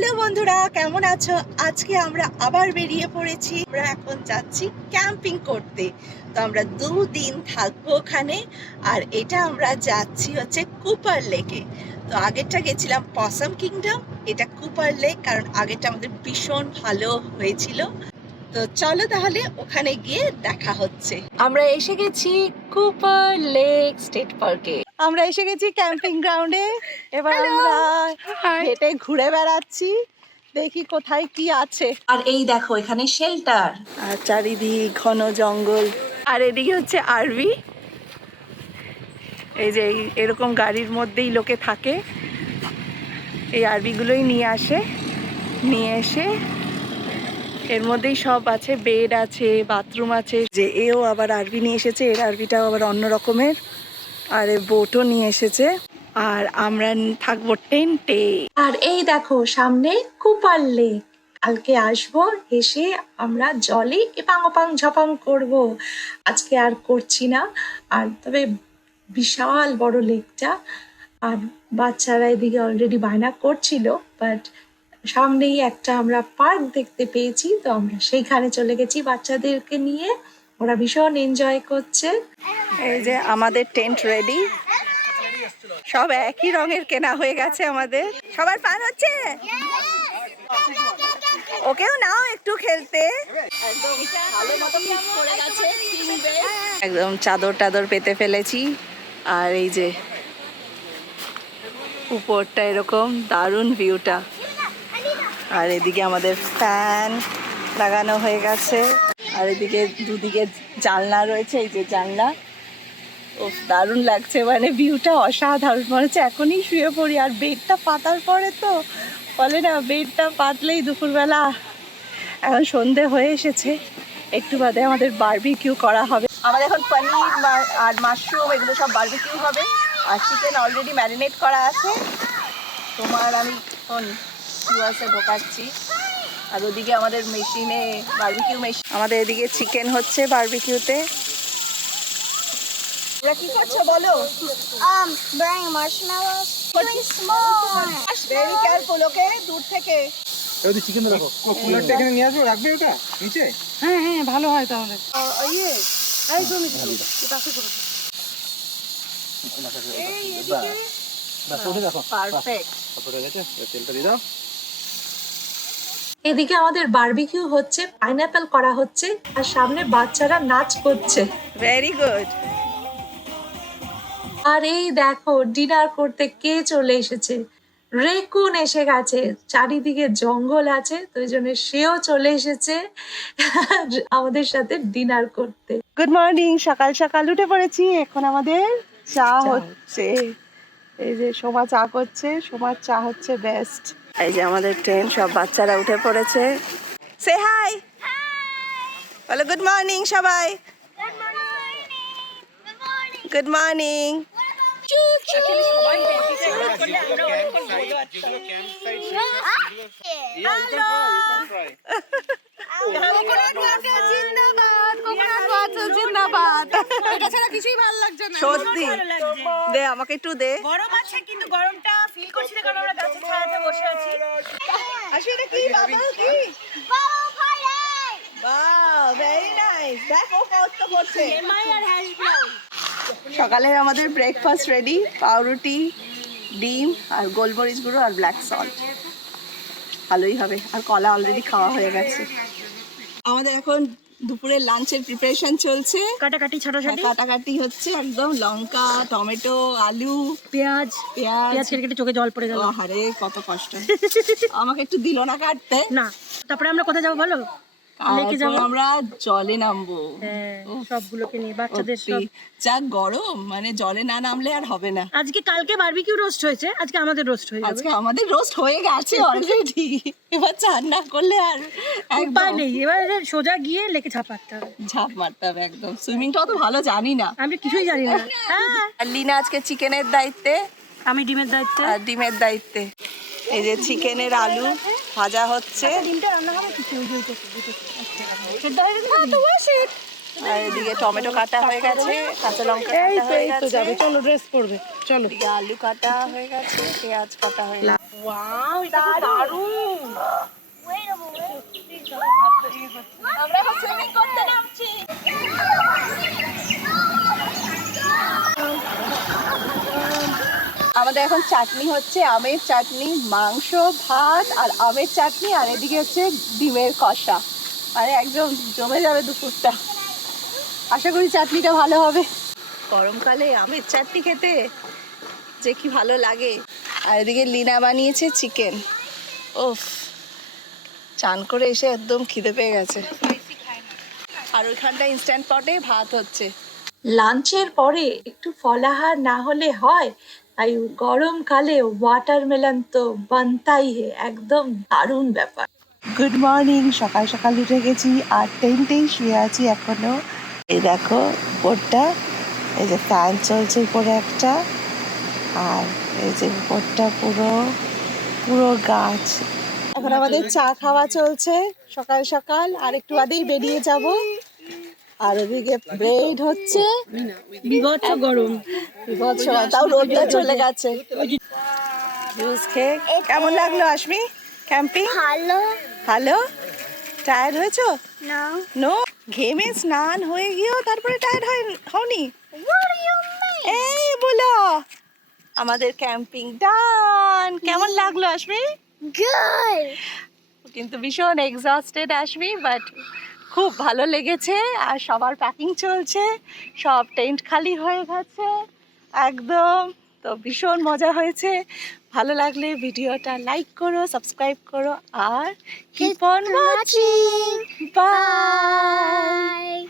Hello বন্ধুরা, কেমন আছো? আজকে আমরা আবার বেরিয়ে পড়েছি। আমরা এখন যাচ্ছি ক্যাম্পিং করতে। তো আমরা 2 দিন থাকবো ওখানে। আর এটা আমরা যাচ্ছি হচ্ছে কুপার লেকে। তো আগেরটা গেছিলাম পসাম কিংডম, এটা কুপার লেক, কারণ আগেরটা আমাদের ভীষণ ভালো হয়েছিল। তো চলো তাহলে ওখানে গিয়ে দেখা হচ্ছে। আমরা এসে গেছি কুপার লেক স্টেট পার্কে। আমরা এসে গেছি ক্যাম্পিং গ্রাউন্ডে। এবার আমরা হেঁটে ঘুরে বেড়াচ্ছি, দেখি কোথায় কি আছে। আর এই দেখো এখানে শেল্টার, আর চারিদিক ঘন জঙ্গল। আর এদিকে হচ্ছে আরভি। এই যে এরকম গাড়ির মধ্যেই লোকে থাকে, এই আরভিগুলোই নিয়ে এসে এর মধ্যেই সব আছে, বেড আছে, বাথরুম আছে। যে এও আবার আরভি নিয়ে এসেছে, এর আরভিটাও আবার অন্য রকমের। আর এ বোটও নিয়ে এসেছে। আর আমরা থাকবো টেন্টে। আর এই দেখো সামনে কুপার লেক। কালকে আসবো, এসে আমরা জলে এপাং ওপাং ঝপাং করব। আজকে আর করছি না। আর তবে বিশাল বড় লেকটা। আর বাচ্চারা এদিকে অলরেডি বায়না করছিল, বাট সামনেই একটা আমরা পার্ক দেখতে পেয়েছি, তো আমরা সেইখানে চলে গেছি বাচ্চাদেরকে নিয়ে। ওরা ভীষণ এনজয় করছে। এই যে আমাদের টেন্ট রেডি, সব একই রঙের কেনা হয়ে গেছে আমাদের। সবার ফান হচ্ছে? ওকেও নাও একটু খেলতে। একদম চাদর টাদর পেতে ফেলেছি। আর এই যে উপরটা এরকম দারুণ ভিউটা। আর এদিকে আমাদের ফ্যান লাগানো হয়ে গেছে। আর এদিকে দুদিকে জানলা রয়েছে, এই যে জানলা। ও দারুণ লাগছে, মানে ভিউটা অসাধারণ। মনে হচ্ছে এখনই শুয়ে পড়ি। আর বেডটা পাতার পরে তো বলে না, বেডটা পাতলেই দুপুরবেলা। এখন সন্ধে হয়ে এসেছে, একটু বাদে আমাদের বারবিকিউ করা হবে। আমাদের এখন পনির আর মাশরুম এগুলো সব বারবিকিউ হবে। আর চিকেন অলরেডি ম্যারিনেট করা আছে। তোমার আমি এখন ইউএসএ ঢোকাচ্ছি। আর ওদিকে আমাদের মেশিনে বারবিকিউ মেশিন, আমাদের এদিকে চিকেন হচ্ছে বারবিকিউতে। তোমরা কি করছো বলো? Burning marshmallows. Doing small. Very careful, okay? দূর থেকে। ওই চিকেন রাখো, কুলারটা এখানে নিয়ে আসবো, রাখবে ওটা নিচে? হ্যাঁ হ্যাঁ, ভালো হয় তাহলে। ইয়ে এই জমি পাশে করো। এই এদিকে বাস ওঠে রাখো, পারফেক্ট। কতটা গেছে? তেলটা দিয়ে দাও। এদিকে আমাদের বারবিকিউ হচ্ছে, পাইনাপেল করা হচ্ছে, আর সামনে বাচ্চারা নাচ করছে। Very good. আর এই দেখো ডিনার করতে কে চলে এসেছে। রেকুন এসে গেছে, চারিদিকে জঙ্গল আছে, তো এই জন্য সেও চলে এসেছে আমাদের সাথে ডিনার করতে। গুড মর্নিং, সকাল সকাল উঠে পড়েছি। এখন আমাদের চা হচ্ছে। এই যে সোমা চা করছে, সোমার চা হচ্ছে বেস্ট। এই যে আমাদের ট্রেন, সব বাচ্চারা উঠে পড়েছে। সে হাই, বলো গুড মর্নিং সবাই। Good morning. সত্যি দে, আমাকে একটু দে। গরম আছে কিন্তু গরমটা ফিল করছি না, কারণ আমরা গাছের ছায়াতে বসে আছি। আসলে এটা কি বাবা? কি বাহ, ভেরি নাইস। দেখো কত করছে। সকালে আমাদের ব্রেকফাস্ট রেডি, পাউরুটি, ডিম আর গোলমরিচ গুঁড়ো আর ব্ল্যাক সল্ট। ভালোই হবে। আর কলা অলরেডি খাওয়া হয়ে গেছে। আমাদের এখন দুপুরের লাঞ্চের প্রিপারেশন চলছে। কাটাকাটি ছোটাছুটি কাটাকাটি হচ্ছে একদম। লঙ্কা, টমেটো, আলু, পেঁয়াজ কেটে কেটে চোখে জল পড়ে গেল। আরে কত কষ্ট। আমাকে একটু দিল না কাটতে। না, তারপরে আমরা কোথায় যাবো বলো? লেকে যাবো আমরা, জলে নামবো। হ্যাঁ, সবগুলোকে নিয়ে বাচ্চাদের সব। যা গরম, মানে জলে না নামলে আর হবে না। আজকে কালকে বারবিকিউ রোস্ট হয়েছে, আজকে আমাদের রোস্ট হয়ে যাবে। আজকে আমাদের রোস্ট হয়ে গেছে অলরেডি। এবার চান না করলে আর উপায় নেই, এবার সোজা গিয়ে লেকে ঝাঁপ মারতে হবে। ঝাঁপ মারতে হবে একদম। সুইমিংটাও তো ভালো জানি না, আমি কিছুই জানি না। হ্যাঁ, আর লিনা আজকে চিকেনের দায়িত্বে, আমি ডিমের দায়িত্বে। আর ডিমের দায়িত্বে। এই যে চিকেনের আলু ভাজা হচ্ছে। ডিমটা রান্না হবে কিছু আর এদিকে টমেটো কাটা হয়ে গেছে, কাঁচা লঙ্কা কাটা হয়ে গেছে। চলো ড্রেস পরবে, চলো। এদিকে আলু কাটা হয়ে গেছে, পেঁয়াজ কাটা হয়ে গেছে। ওয়াও, এটা দারুণ। Wait a minute. আমরা এখন সুইমিং করতে নামছি। আমাদের এখন চাটনি হচ্ছে, আমের চাটনি, মাংস, ভাত আর আমের চাটনি, আর এদিকে হচ্ছে ডিমের কষা। মানে একদম জমে যাবে দুপুরটা। আশা করি চাটনিটা ভালো হবে। গরমকালে আমের চাটনি খেতে যে কি ভালো লাগে। আর এদিকে লিনা বানিয়েছে চিকেন। ওফ, চান করে এসে একদম খিদে পেয়ে গেছে। আর ওইখানটা ইনস্ট্যান্ট পটে ভাত হচ্ছে। লাঞ্চের পরে একটু ফলাহার না হলে হয়, তাই গরমকালে ওয়াটারমেলন তো বানতাই হে, একদম দারুণ ব্যাপার। গুড মর্নিং, সকাল সকাল উঠে গেছি, 8:10 শুয়ে আছি এখনো। এই দেখো উপরটা, এই যে ফ্যান চলছে উপরে একটা, আর এই যে উপরটা পুরো পুরো গাছ। এখন আমাদের চা খাওয়া চলছে সকাল সকাল, আর একটু বাদেই বেরিয়ে যাব। আর ওদিকে ব্রেড হচ্ছে, বিভৎস গরম। বিভৎস, তাও রোদটা চলে গেছে। জুস খেয়ে কেমন লাগলো আশমি ক্যাম্পিং? Hello. ভালো। টায়ার্ড হয়েছো? No. নো, ঘেমে স্নান হয়ে গিয়েও তারপরে টায়ার্ড হওনি? What do you mean? এই বলো, আমাদের ক্যাম্পিং ডান। কেমন লাগলো আশমি? Good. কিন্তু ভীষণ এক্সস্টেড আশমি, বাট খুব ভালো লেগেছে। আর সবার প্যাকিং চলছে, সব টেন্ট খালি হয়ে গেছে একদম। তো ভীষণ মজা হয়েছে। ভালো লাগলে ভিডিওটা লাইক করো, সাবস্ক্রাইব করো, আর keep on watching. Bye. Bye.